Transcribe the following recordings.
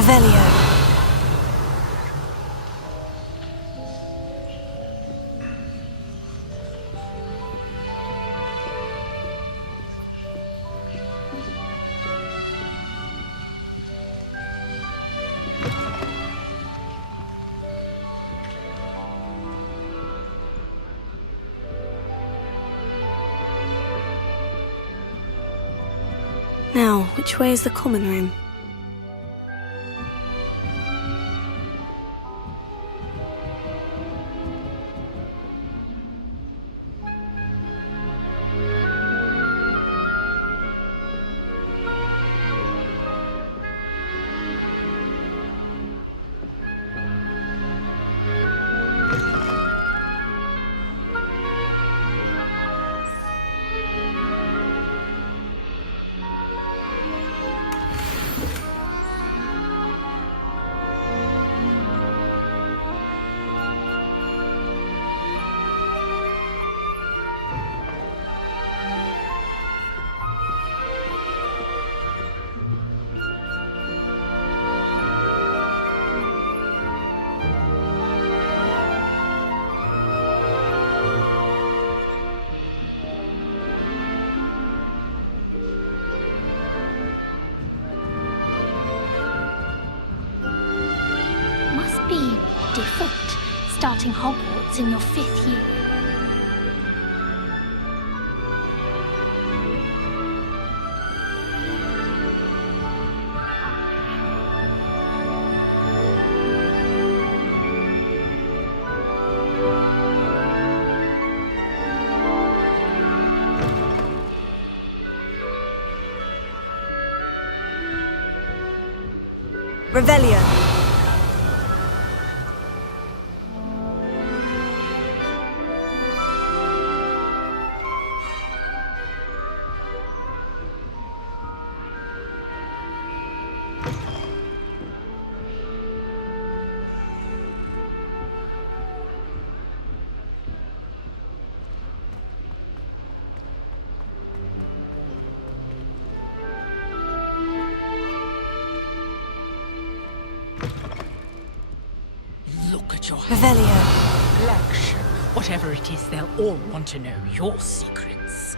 Revelio. Now, which way is the common room? Be different, starting Hogwarts in your 5th year. Revelio. Look at your Revelio. collection. Whatever it is, they'll all want to know your secrets.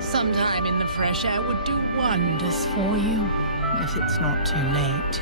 Some time in the fresh air would do wonders for you, if it's not too late.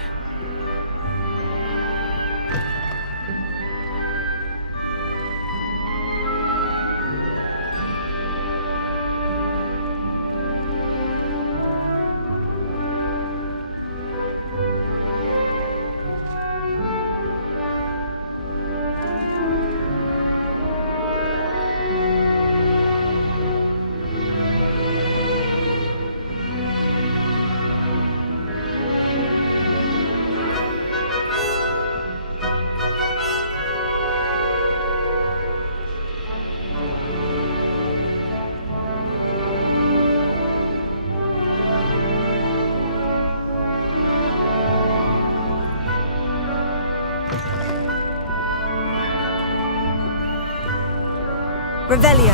Revelio.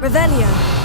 Revelio.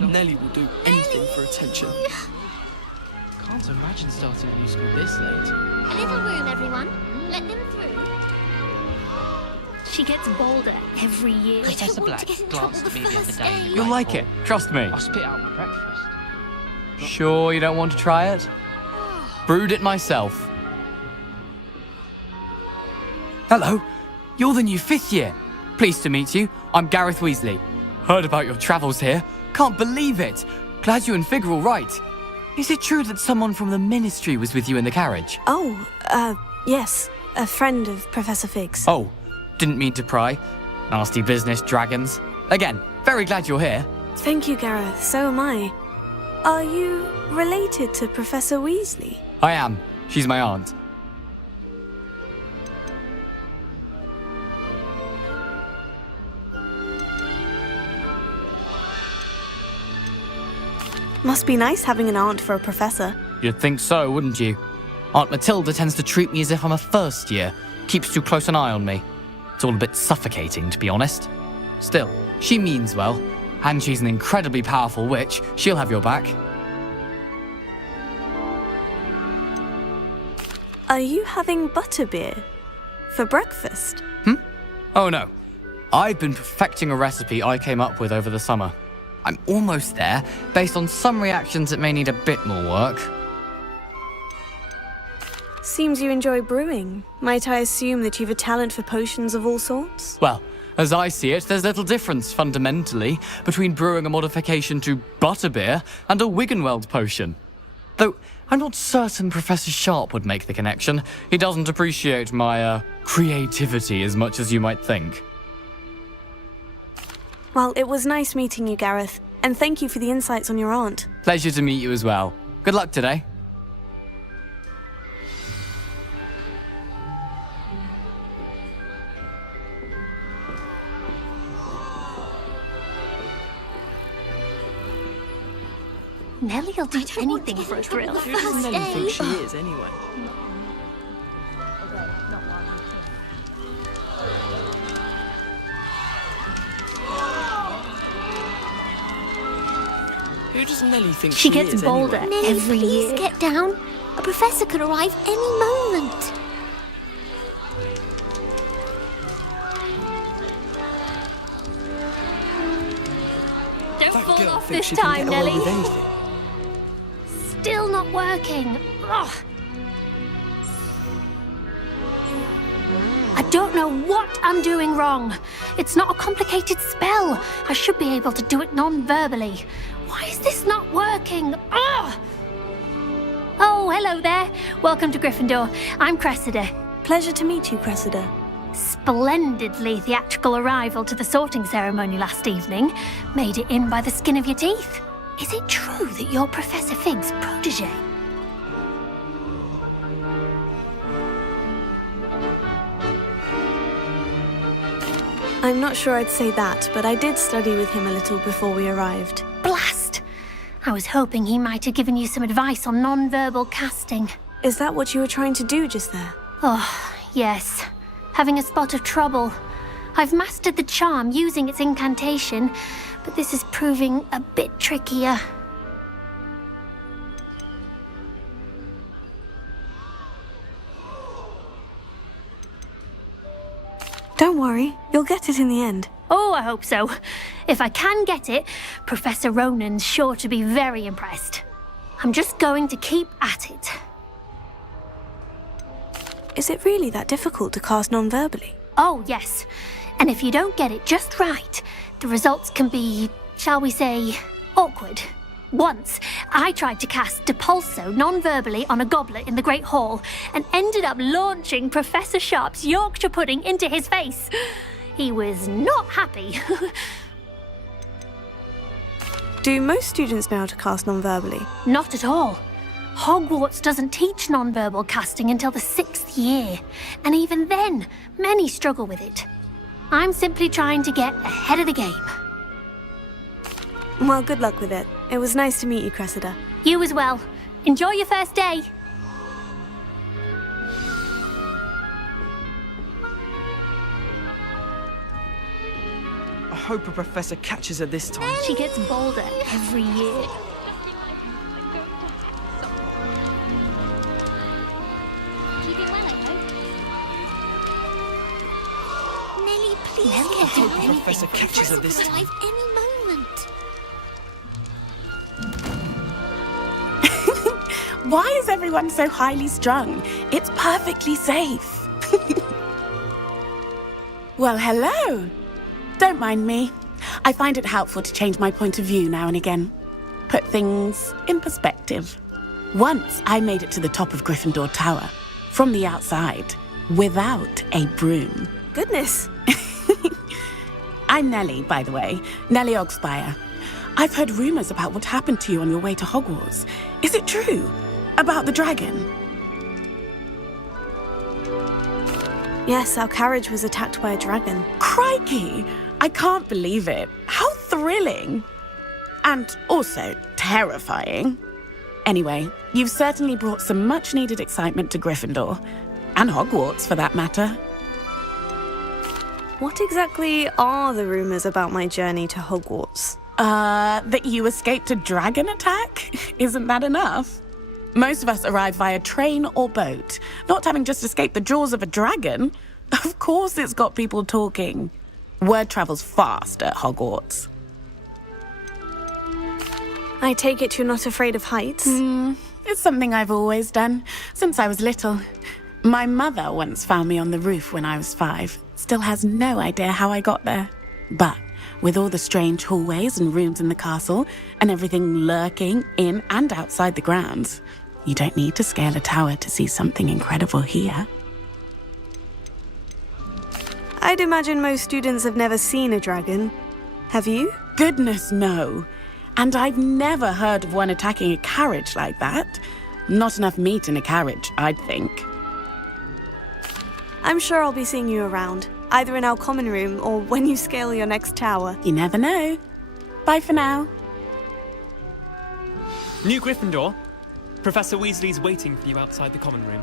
Nellie will do anything for attention. Can't imagine starting a new school this late. A little room, everyone. Let them through. She gets bolder every year. Professor Black glanced at me the other day. You'll like it, trust me. I spit out my breakfast. Sure you don't want to try it? Brewed it myself. Hello, you're the new 5th year. Pleased to meet you. I'm Gareth Weasley. Heard about your travels here. Can't believe it. Glad you and Fig are all right. Is it true that someone from the Ministry was with you in the carriage? Oh, yes. A friend of Professor Fig's. Oh, didn't mean to pry. Nasty business, dragons. Again, very glad you're here. Thank you, Gareth. So am I. Are you related to Professor Weasley? I am. She's my aunt. Must be nice having an aunt for a professor. You'd think so, wouldn't you? Aunt Matilda tends to treat me as if I'm a first year. Keeps too close an eye on me. It's all a bit suffocating, to be honest. Still, she means well. And she's an incredibly powerful witch. She'll have your back. Are you having butterbeer for breakfast? Oh no. I've been perfecting a recipe I came up with over the summer. I'm almost there, based on some reactions that may need a bit more work. Seems you enjoy brewing. Might I assume that you've a talent for potions of all sorts? Well, as I see it, there's little difference, fundamentally, between brewing a modification to butterbeer and a Wiggenweld potion. Though, I'm not certain Professor Sharp would make the connection. He doesn't appreciate my, creativity as much as you might think. Well, it was nice meeting you, Gareth. And thank you for the insights on your aunt. Pleasure to meet you as well. Good luck today. Nellie'll do anything for a thrill. Who does Nellie think she is, anyway? Who does Nellie think She she gets is, bolder anyway? every year. Please get down. A professor could arrive any moment. Don't That fall girl off thinks this she time, can get away Nellie. with anything. Still not working. Ugh. I don't know what I'm doing wrong. It's not a complicated spell. I should be able to do it non-verbally. Why is this not working? Ugh. Oh, hello there. Welcome to Gryffindor. I'm Cressida. Pleasure to meet you, Cressida. Splendidly theatrical arrival to the sorting ceremony last evening. Made it in by the skin of your teeth. Is it true that you're Professor Fig's protege? I'm not sure I'd say that, but I did study with him a little before we arrived. Blast! I was hoping he might have given you some advice on non-verbal casting. Is that what you were trying to do just there? Oh, yes. Having a spot of trouble. I've mastered the charm using its incantation, but this is proving a bit trickier. Don't worry, you'll get it in the end. Oh, I hope so. If I can get it, Professor Ronan's sure to be very impressed. I'm just going to keep at it. Is it really that difficult to cast non-verbally? Oh, yes. And if you don't get it just right, the results can be, shall we say, awkward. Once, I tried to cast Depulso non-verbally on a goblet in the Great Hall and ended up launching Professor Sharp's Yorkshire pudding into his face. He was not happy. Do most students know how to cast non-verbally? Not at all. Hogwarts doesn't teach non-verbal casting until the 6th year, and even then, many struggle with it. I'm simply trying to get ahead of the game. Well, good luck with it. It was nice to meet you, Cressida. You as well. Enjoy your first day. hope a professor catches her this time. She gets bolder every year. Nellie, please Nellie get can do down. anything. Professor catches her this Could time. arrive any moment. Why is everyone so highly strung? It's perfectly safe. Well, hello. Don't mind me. I find it helpful to change my point of view now and again. Put things in perspective. Once I made it to the top of Gryffindor Tower, from the outside, without a broom. Goodness. I'm Nellie, by the way. Nellie Ogspire. I've heard rumors about what happened to you on your way to Hogwarts. Is it true? About the dragon? Yes, our carriage was attacked by a dragon. Crikey! I can't believe it. How thrilling! And also terrifying. Anyway, you've certainly brought some much-needed excitement to Gryffindor. And Hogwarts, for that matter. What exactly are the rumors about my journey to Hogwarts? That you escaped a dragon attack? Isn't that enough? Most of us arrive via train or boat, not having just escaped the jaws of a dragon. Of course it's got people talking. Word travels fast at Hogwarts. I take it you're not afraid of heights? It's something I've always done, since I was little. My mother once found me on the roof when I was 5. Still has no idea how I got there. But with all the strange hallways and rooms in the castle, and everything lurking in and outside the grounds, you don't need to scale a tower to see something incredible here. I'd imagine most students have never seen a dragon. Have you? Goodness, no. And I've never heard of one attacking a carriage like that. Not enough meat in a carriage, I'd think. I'm sure I'll be seeing you around, either in our common room or when you scale your next tower. You never know. Bye for now. New Gryffindor. Professor Weasley's waiting for you outside the common room.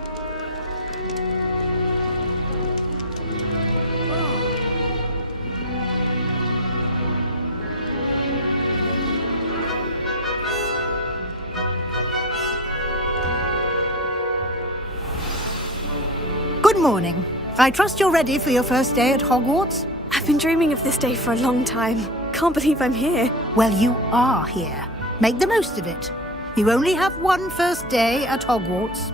Good morning. I trust you're ready for your first day at Hogwarts? I've been dreaming of this day for a long time. Can't believe I'm here. Well, you are here. Make the most of it. You only have one first day at Hogwarts.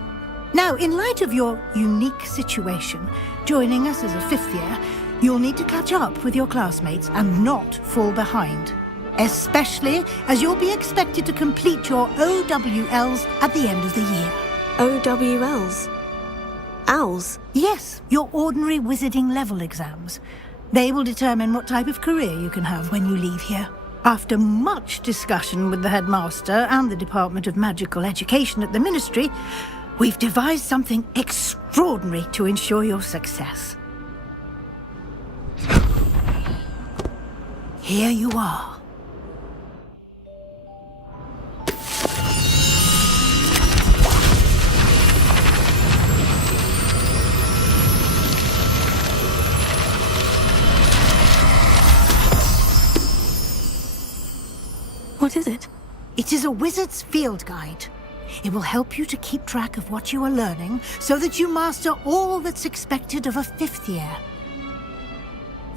Now, in light of your unique situation, joining us as a 5th year, you'll need to catch up with your classmates and not fall behind. Especially as you'll be expected to complete your OWLs at the end of the year. OWLs? Owls? Yes, your ordinary wizarding level exams. They will determine what type of career you can have when you leave here. After much discussion with the headmaster and the Department of Magical Education at the Ministry, we've devised something extraordinary to ensure your success. Here you are. What is it? It is a wizard's field guide. It will help you to keep track of what you are learning so that you master all that's expected of a 5th year.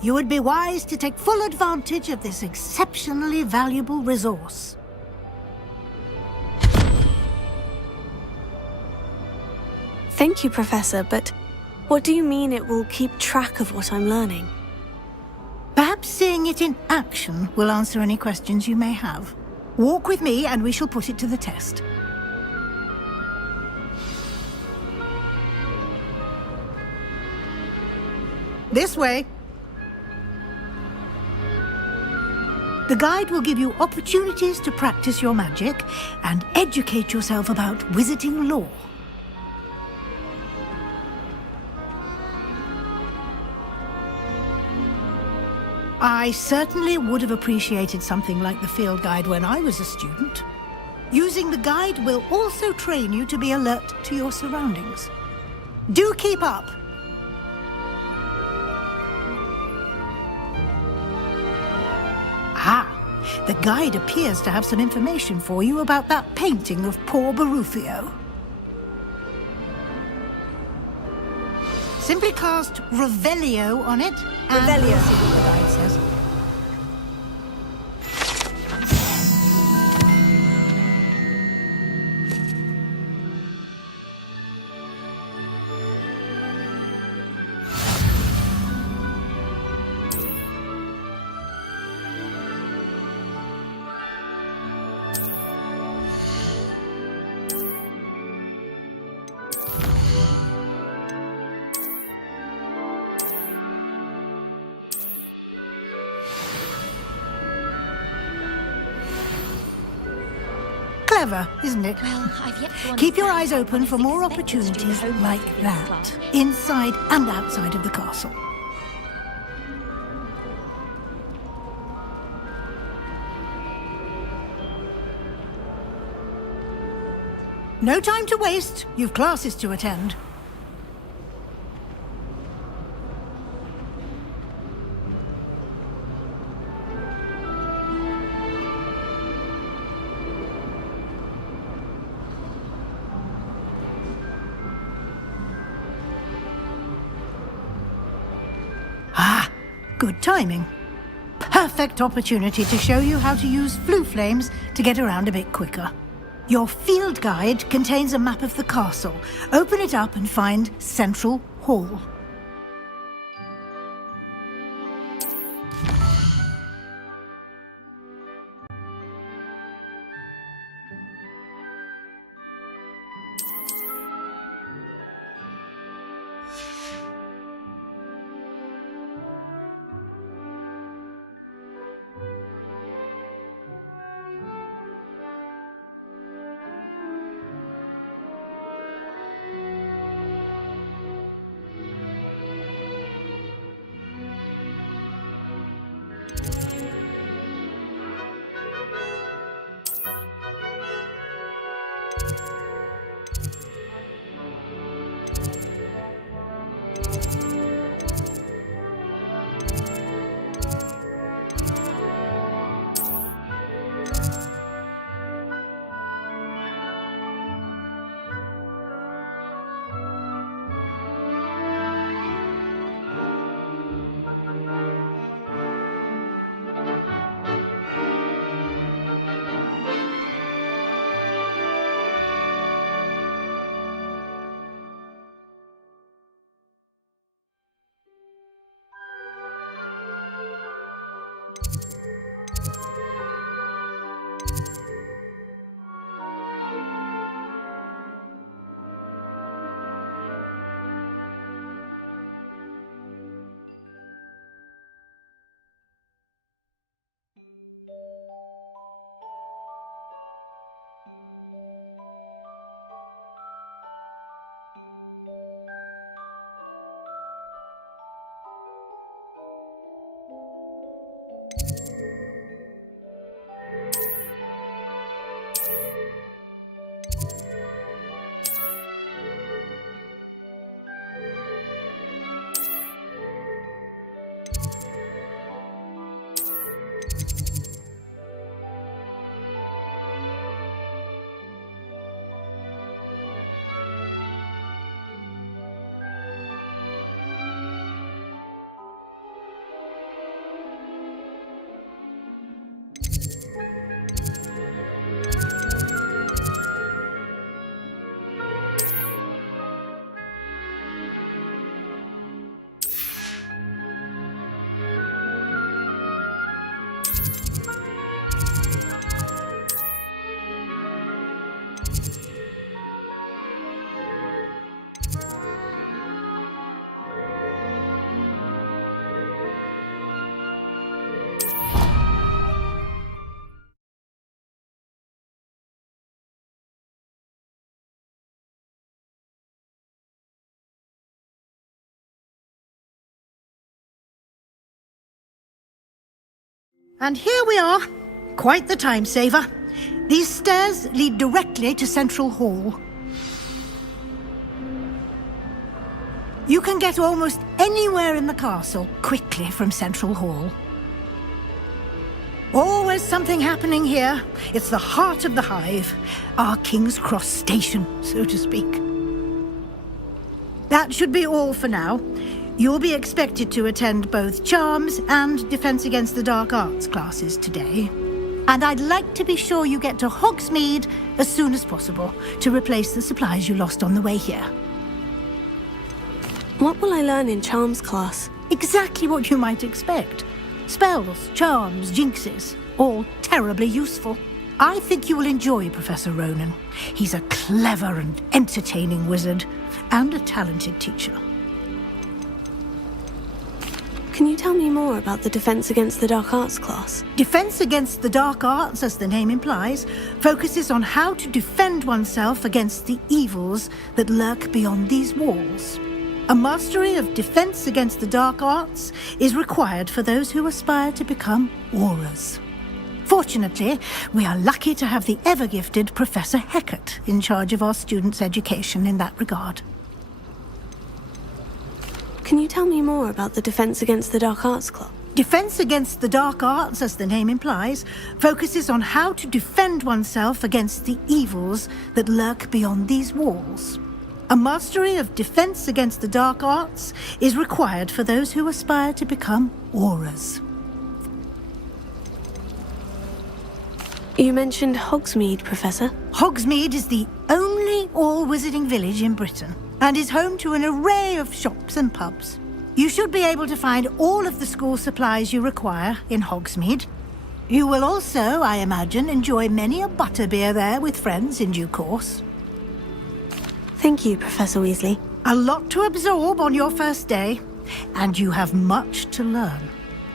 You would be wise to take full advantage of this exceptionally valuable resource. Thank you, Professor, but what do you mean it will keep track of what I'm learning? Perhaps seeing it in action will answer any questions you may have. Walk with me and we shall put it to the test. This way. The guide will give you opportunities to practice your magic and educate yourself about wizarding lore. I certainly would have appreciated something like the field guide when I was a student. Using the guide will also train you to be alert to your surroundings. Do keep up! The guide appears to have some information for you about that painting of poor Barufio. Simply cast Revelio on it, and we'll see what the guide says. Clever, isn't it? Well, I've yet to Keep your understand eyes why open one for is more expected to do opportunities homework like in this that, class. inside and outside of the castle. No time to waste. You've classes to attend. Ah, good timing. Perfect opportunity to show you how to use flue flames to get around a bit quicker. Your field guide contains a map of the castle. Open it up and find Central Hall. And here we are. Quite the time saver. These stairs lead directly to Central Hall. You can get almost anywhere in the castle quickly from Central Hall. Always is something happening here. It's the heart of the hive, our King's Cross station, so to speak. That should be all for now. You'll be expected to attend both Charms and Defense Against the Dark Arts classes today. And I'd like to be sure you get to Hogsmeade as soon as possible to replace the supplies you lost on the way here. What will I learn in Charms class? Exactly what you might expect. Spells, charms, jinxes, all terribly useful. I think you will enjoy Professor Ronan. He's a clever and entertaining wizard, and a talented teacher. Can you tell me more about the Defense Against the Dark Arts class? Defense Against the Dark Arts, as the name implies, focuses on how to defend oneself against the evils that lurk beyond these walls. A mastery of Defense Against the Dark Arts is required for those who aspire to become Aurors. Fortunately, we are lucky to have the ever-gifted Professor Hecat in charge of our students' education in that regard. Can you tell me more about the Defense Against the Dark Arts club? Defense Against the Dark Arts, as the name implies, focuses on how to defend oneself against the evils that lurk beyond these walls. A mastery of Defense Against the Dark Arts is required for those who aspire to become Aurors. You mentioned Hogsmeade, Professor. Hogsmeade is the only all-wizarding village in Britain and is home to an array of shops and pubs. You should be able to find all of the school supplies you require in Hogsmeade. You will also, I imagine, enjoy many a butterbeer there with friends in due course. Thank you, Professor Weasley. A lot to absorb on your first day, and you have much to learn.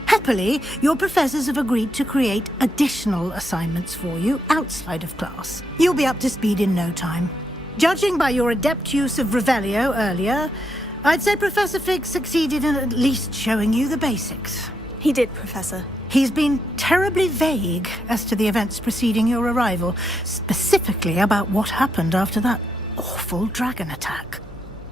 Happily, your professors have agreed to create additional assignments for you outside of class. You'll be up to speed in no time. Judging by your adept use of Revelio earlier, I'd say Professor Fig succeeded in at least showing you the basics. He did, Professor. He's been terribly vague as to the events preceding your arrival, specifically about what happened after that awful dragon attack.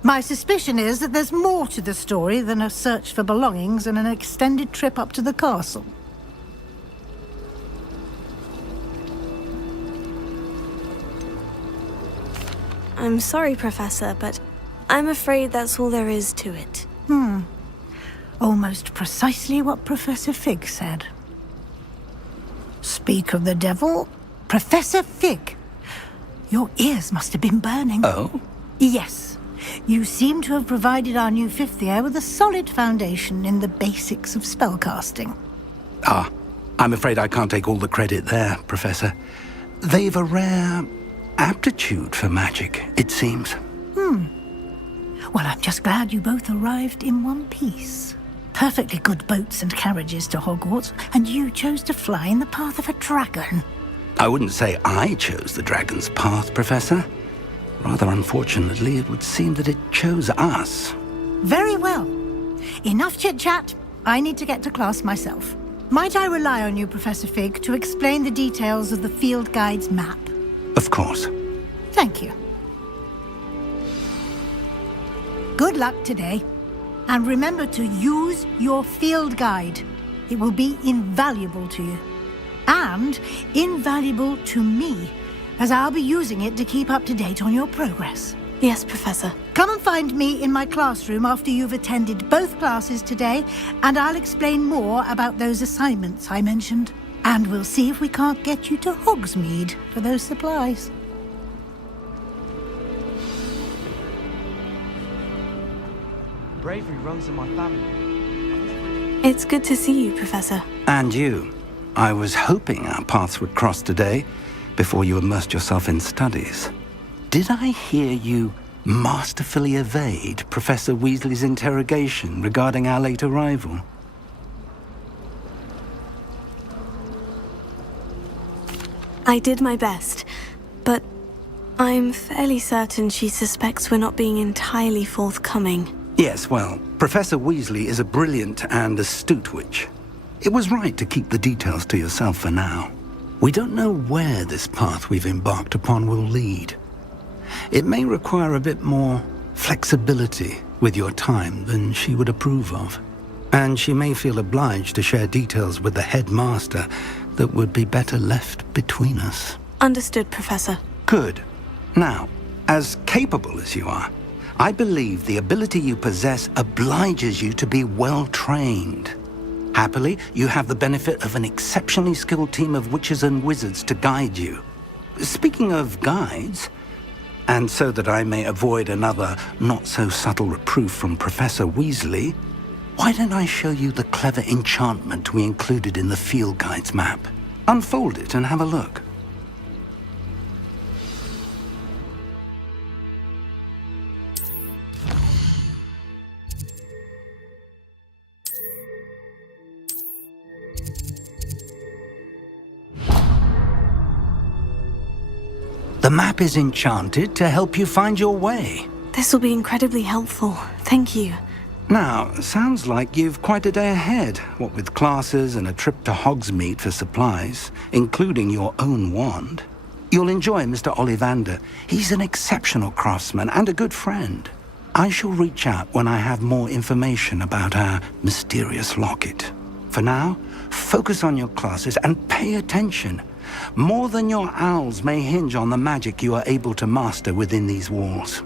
My suspicion is that there's more to the story than a search for belongings and an extended trip up to the castle. I'm sorry, Professor, but I'm afraid that's all there is to it. Almost precisely what Professor Fig said. Speak of the devil, Professor Fig. Your ears must have been burning. Oh? Yes. You seem to have provided our new fifth year with a solid foundation in the basics of spellcasting. Ah, I'm afraid I can't take all the credit there, Professor. They've a rare aptitude for magic, it seems. Well, I'm just glad you both arrived in one piece. Perfectly good boats and carriages to Hogwarts, and you chose to fly in the path of a dragon. I wouldn't say I chose the dragon's path, Professor. Rather unfortunately, it would seem that it chose us. Very well. Enough chit-chat. I need to get to class myself. Might I rely on you, Professor Fig, to explain the details of the field guide's map? Of course. Thank you. Good luck today. And remember to use your field guide. It will be invaluable to you. And invaluable to me, as I'll be using it to keep up to date on your progress. Yes, Professor. Come and find me in my classroom after you've attended both classes today, and I'll explain more about those assignments I mentioned. And we'll see if we can't get you to Hogsmeade for those supplies. Bravery runs in my family. It's good to see you, Professor. And you. I was hoping our paths would cross today, before you immersed yourself in studies. Did I hear you masterfully evade Professor Weasley's interrogation regarding our late arrival? I did my best, but I'm fairly certain she suspects we're not being entirely forthcoming. Yes, well, Professor Weasley is a brilliant and astute witch. It was right to keep the details to yourself for now. We don't know where this path we've embarked upon will lead. It may require a bit more flexibility with your time than she would approve of. And she may feel obliged to share details with the headmaster that would be better left between us. Understood, Professor. Good. Now, as capable as you are, I believe the ability you possess obliges you to be well trained. Happily, you have the benefit of an exceptionally skilled team of witches and wizards to guide you. Speaking of guides, and so that I may avoid another not-so-subtle reproof from Professor Weasley, why don't I show you the clever enchantment we included in the field guide's map? Unfold it and have a look. The map is enchanted to help you find your way. This will be incredibly helpful. Thank you. Now, sounds like you've quite a day ahead, what with classes and a trip to Hogsmeade for supplies, including your own wand. You'll enjoy Mr. Ollivander. He's an exceptional craftsman and a good friend. I shall reach out when I have more information about our mysterious locket. For now, focus on your classes and pay attention. More than your owls may hinge on the magic you are able to master within these walls.